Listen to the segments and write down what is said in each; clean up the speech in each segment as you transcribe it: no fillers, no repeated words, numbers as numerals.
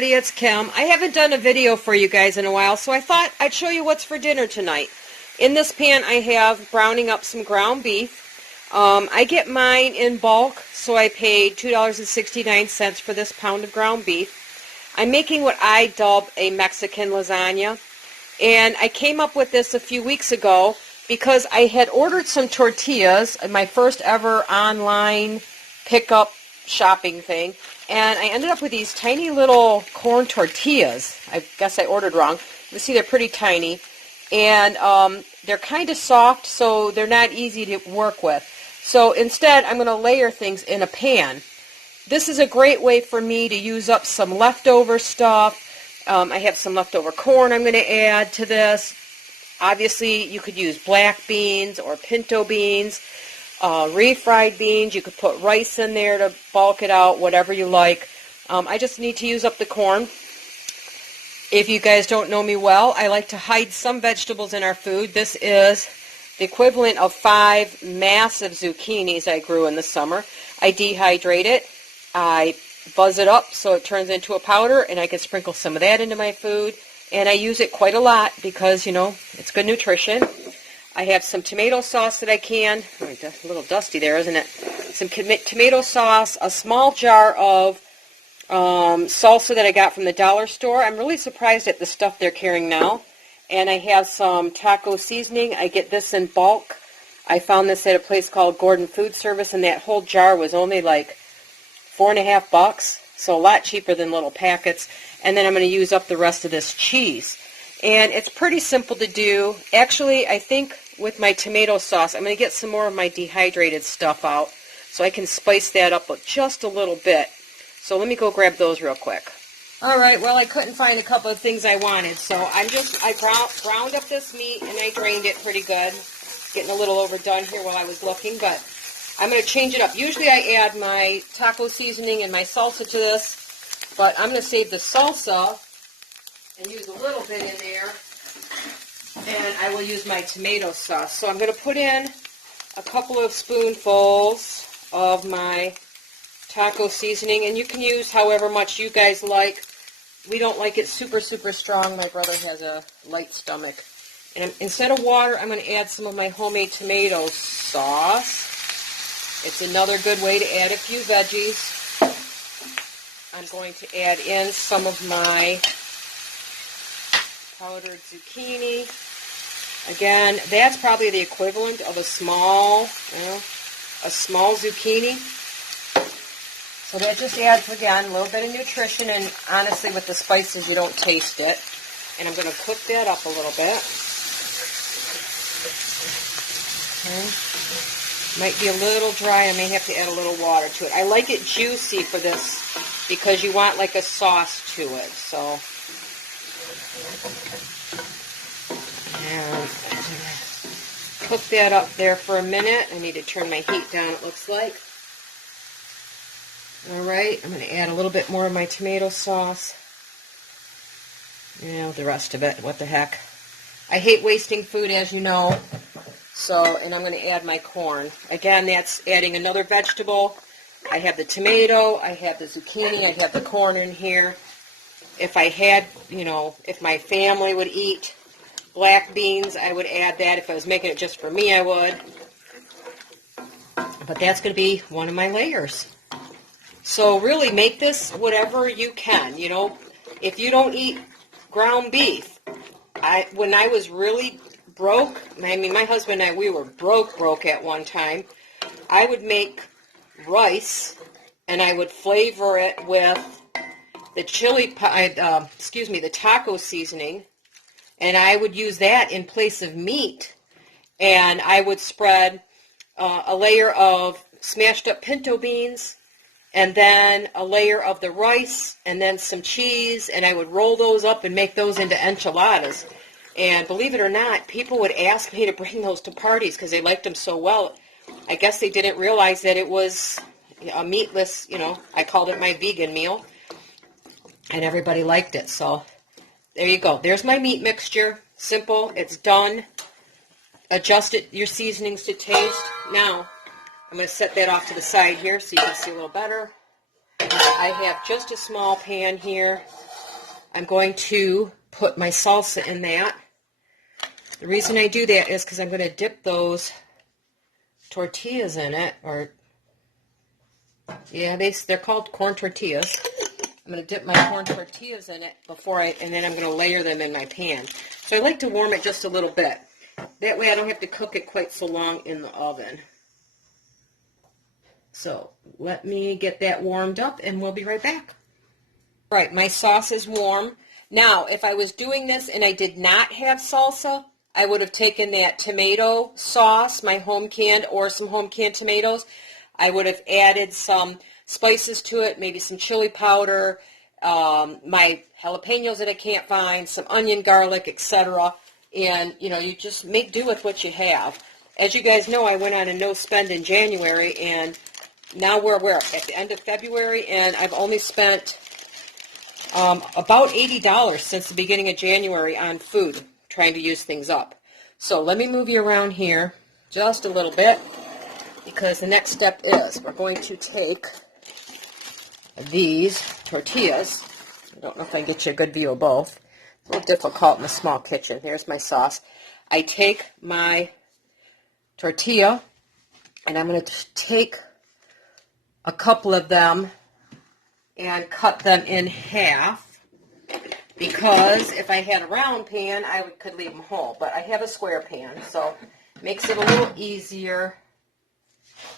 It's Kim. I haven't done a video for you guys in a while, so I thought I'd show you what's for dinner tonight. In this pan I have browning up some ground beef. I get mine in bulk, so I paid $2.69 for this pound of ground beef. I'm making what I dub a Mexican lasagna, and I came up with this a few weeks ago because I had ordered some tortillas, my first ever online pickup shopping thing, and I ended up with these tiny little corn tortillas. I guess I ordered wrong. You see, they're pretty tiny, and they're kind of soft, so they're not easy to work with. So instead, I'm going to layer things in a pan. This is a great way for me to use up some leftover stuff. I have some leftover corn I'm going to add to this. Obviously, you could use black beans or pinto beans. Refried beans, you could put rice in there to bulk it out, whatever you like. I just need to use up the corn. If you guys don't know me well, I like to hide some vegetables in our food. This is the equivalent of 5 massive zucchinis I grew in the summer. I dehydrate it, I buzz it up so it turns into a powder, and I can sprinkle some of that into my food. And I use it quite a lot because, you know, it's good nutrition. I have some tomato sauce that I can. Oh, a little dusty there, isn't it? Some tomato sauce, a small jar of salsa that I got from the dollar store. I'm really surprised at the stuff they're carrying now. And I have some taco seasoning. I get this in bulk. I found this at a place called Gordon Food Service, and that whole jar was only like $4.50, so a lot cheaper than little packets. And then I'm going to use up the rest of this cheese. And it's pretty simple to do. Actually, I think with my tomato sauce, I'm going to get some more of my dehydrated stuff out so I can spice that up just a little bit. So let me go grab those real quick. All right, well, I couldn't find a couple of things I wanted, so I ground up this meat and I drained it pretty good. Getting a little overdone here while I was looking, but I'm going to change it up. Usually I add my taco seasoning and my salsa to this, but I'm going to save the salsa and use a little bit in there, and I will use my tomato sauce. So I'm going to put in a couple of spoonfuls of my taco seasoning, and you can use however much you guys like. We don't like it super, super strong. My brother has a light stomach. And instead of water, I'm going to add some of my homemade tomato sauce. It's another good way to add a few veggies. I'm going to add in some of my powdered zucchini. Again, that's probably the equivalent of a small zucchini. So that just adds, again, a little bit of nutrition, and honestly, with the spices, you don't taste it. And I'm going to cook that up a little bit. Okay. Might be a little dry. I may have to add a little water to it. I like it juicy for this because you want like a sauce to it. So, and cook that up there for a minute. I need to turn my heat down, it looks like. Alright, I'm going to add a little bit more of my tomato sauce. You know, the rest of it, what the heck. I hate wasting food, as you know. So, and I'm going to add my corn. Again, that's adding another vegetable. I have the tomato, I have the zucchini, I have the corn in here. If I had, you know, if my family would eat black beans, I would add that. If I was making it just for me, I would. But that's going to be one of my layers. So really make this whatever you can. You know, if you don't eat ground beef, when I was really broke, I mean, my husband and I, we were broke at one time. I would make rice, and I would flavor it with the the taco seasoning, and I would use that in place of meat, and I would spread a layer of smashed up pinto beans, and then a layer of the rice, and then some cheese, and I would roll those up and make those into enchiladas. And believe it or not, people would ask me to bring those to parties because they liked them so well. I guess they didn't realize that it was a meatless, you know, I called it my vegan meal, and everybody liked it. So there you go. There's my meat mixture. Simple. It's done. Adjust your seasonings to taste. Now, I'm going to set that off to the side here so you can see a little better. I have just a small pan here. I'm going to put my salsa in that. The reason I do that is because I'm going to dip those tortillas in it, or yeah, they're called corn tortillas. I'm going to dip my corn tortillas in it and then I'm going to layer them in my pan. So I like to warm it just a little bit. That way I don't have to cook it quite so long in the oven. So let me get that warmed up and we'll be right back. Right, my sauce is warm. Now, if I was doing this and I did not have salsa, I would have taken that tomato sauce, my home canned, or some home canned tomatoes. I would have added some spices to it, maybe some chili powder, my jalapenos that I can't find, some onion, garlic, etc. And, you just make do with what you have. As you guys know, I went on a no spend in January, and now we're at the end of February, and I've only spent about $80 since the beginning of January on food, trying to use things up. So let me move you around here just a little bit, because the next step is we're going to take these tortillas. I don't know if I can get you a good view of both. It's a little difficult in a small kitchen. Here's my sauce. I take my tortilla, and I'm going to take a couple of them and cut them in half, because if I had a round pan, I could leave them whole, but I have a square pan, so it makes it a little easier,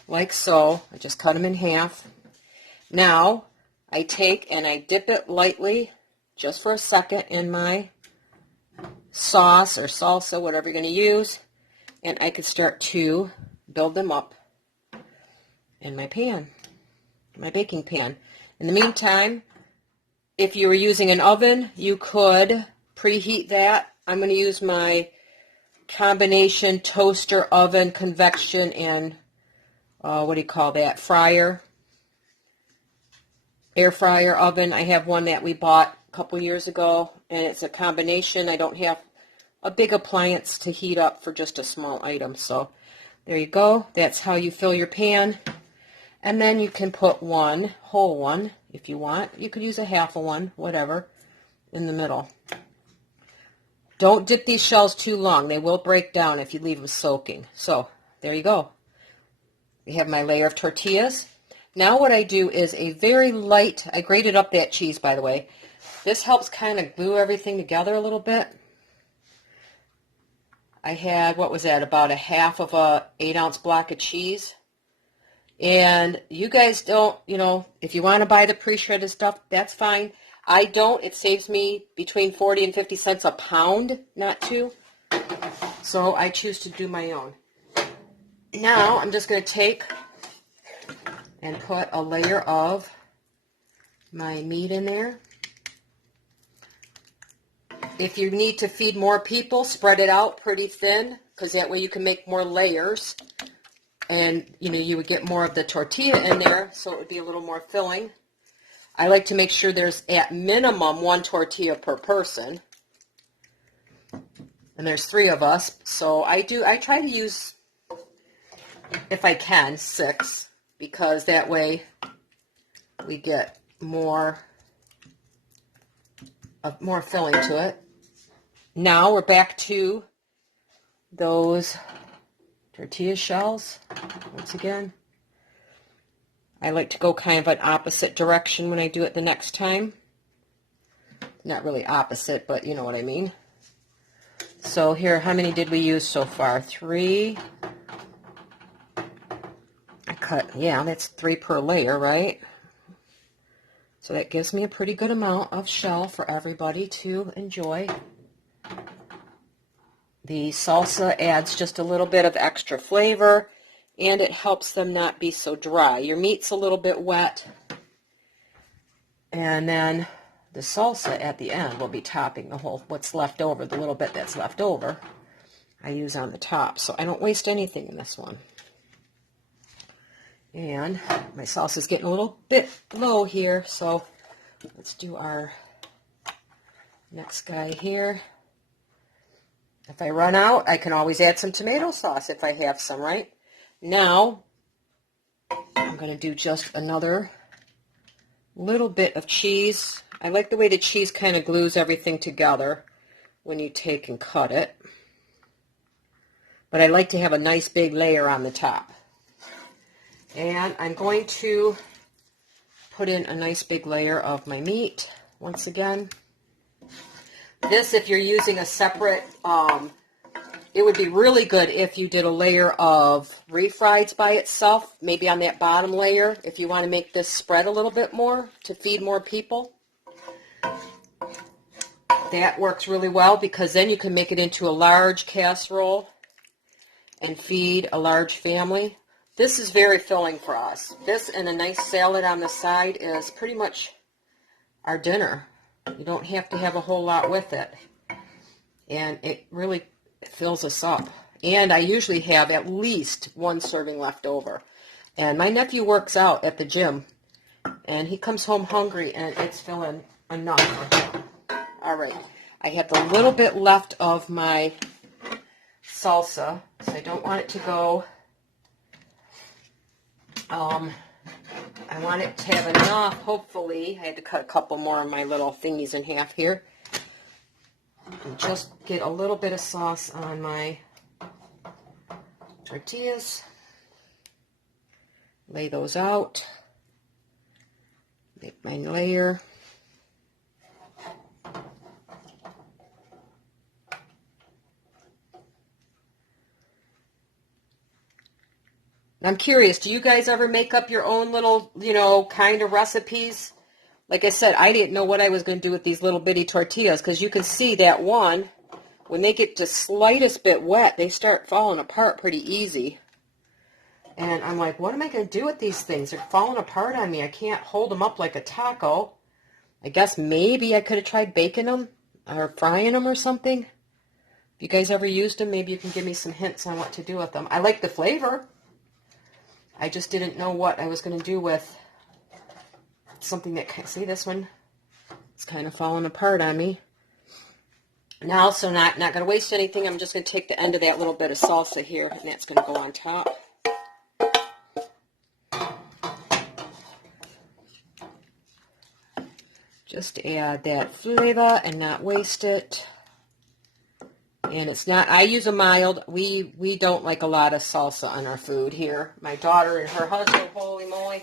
like so. I just cut them in half. Now, I take and I dip it lightly, just for a second, in my sauce or salsa, whatever you're going to use, and I could start to build them up in my pan, my baking pan. In the meantime, if you were using an oven, you could preheat that. I'm going to use my combination toaster oven, convection, and fryer, air fryer oven. I have one that we bought a couple years ago, and it's a combination. I don't have a big appliance to heat up for just a small item. So there you go. That's how you fill your pan. And then you can put one, whole one, if you want. You could use a half of one, whatever, in the middle. Don't dip these shells too long. They will break down if you leave them soaking. So, there you go. We have my layer of tortillas. Now what I do is a very light, I grated up that cheese, by the way. This helps kind of glue everything together a little bit. I had, what was that, about a half of a 8-ounce block of cheese. And you guys don't, if you want to buy the pre-shredded stuff, that's fine. I don't. It saves me between 40 and 50 cents a pound not to. So I choose to do my own. Now I'm just going to take and put a layer of my meat in there. If you need to feed more people, spread it out pretty thin, because that way you can make more layers. And, you would get more of the tortilla in there, so it would be a little more filling. I like to make sure there's at minimum 1 tortilla per person. And there's 3 of us, so I try to use, if I can, 6, because that way we get more filling to it. Now we're back to those tortilla shells. Once again, I like to go kind of an opposite direction when I do it the next time. Not really opposite, but you know what I mean. So here, how many did we use so far? 3. That's 3 per layer, right? So that gives me a pretty good amount of shell for everybody to enjoy. The salsa adds just a little bit of extra flavor, and it helps them not be so dry. Your meat's a little bit wet, and then the salsa at the end will be topping the whole, what's left over, the little bit that's left over, I use on the top, so I don't waste anything in this one. And my salsa's getting a little bit low here, so let's do our next guy here. If I run out, I can always add some tomato sauce if I have some, right? Now, I'm going to do just another little bit of cheese. I like the way the cheese kind of glues everything together when you take and cut it. But I like to have a nice big layer on the top. And I'm going to put in a nice big layer of my meat once again. This, if you're using a separate, it would be really good if you did a layer of refrieds by itself, maybe on that bottom layer, if you want to make this spread a little bit more to feed more people. That works really well because then you can make it into a large casserole and feed a large family. This is very filling for us. This and a nice salad on the side is pretty much our dinner. You don't have to have a whole lot with it. And it really fills us up. And I usually have at least one serving left over. And my nephew works out at the gym. And he comes home hungry and it's filling enough for him. All right. I have the little bit left of my salsa. So I don't want it to go. I want it to have enough, hopefully. I had to cut a couple more of my little thingies in half here. And just get a little bit of sauce on my tortillas. Lay those out. Make my layer. I'm curious, do you guys ever make up your own little, kind of recipes? Like I said, I didn't know what I was going to do with these little bitty tortillas because you can see that one, when they get just slightest bit wet, they start falling apart pretty easy. And I'm like, what am I going to do with these things? They're falling apart on me. I can't hold them up like a taco. I guess maybe I could have tried baking them or frying them or something. If you guys ever used them, maybe you can give me some hints on what to do with them. I like the flavor. I just didn't know what I was going to do with something that, see this one? It's kind of falling apart on me. Now, so not going to waste anything. I'm just going to take the end of that little bit of salsa here, and that's going to go on top. Just to add that flavor and not waste it. And it's not, I use a mild, we don't like a lot of salsa on our food here. My daughter and her husband, holy moly,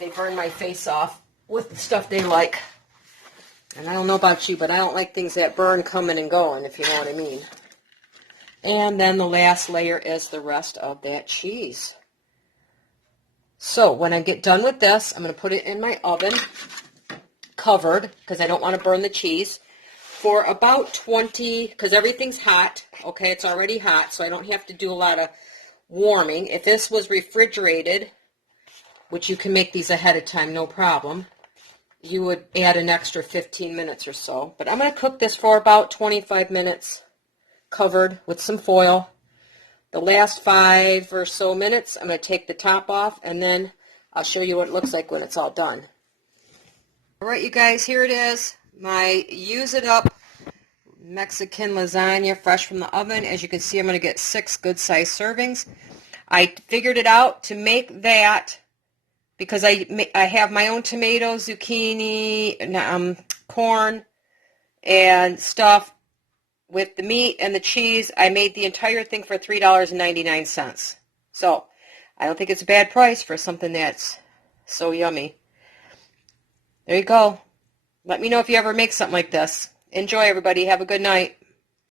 they burn my face off with the stuff they like. And I don't know about you, but I don't like things that burn coming and going, if you know what I mean. And then the last layer is the rest of that cheese. So when I get done with this, I'm going to put it in my oven, covered, because I don't want to burn the cheese. For about 20, because everything's hot, okay, it's already hot, so I don't have to do a lot of warming. If this was refrigerated, which you can make these ahead of time, no problem, you would add an extra 15 minutes or so. But I'm going to cook this for about 25 minutes, covered with some foil. The last 5 or so minutes, I'm going to take the top off, and then I'll show you what it looks like when it's all done. All right, you guys, here it is. My use it up Mexican lasagna fresh from the oven. As you can see, I'm going to get 6 good sized servings. I figured it out to make that because I have my own tomatoes, zucchini, corn, and stuff with the meat and the cheese. I made the entire thing for $3.99. So I don't think it's a bad price for something that's so yummy. There you go. Let me know if you ever make something like this. Enjoy, everybody. Have a good night.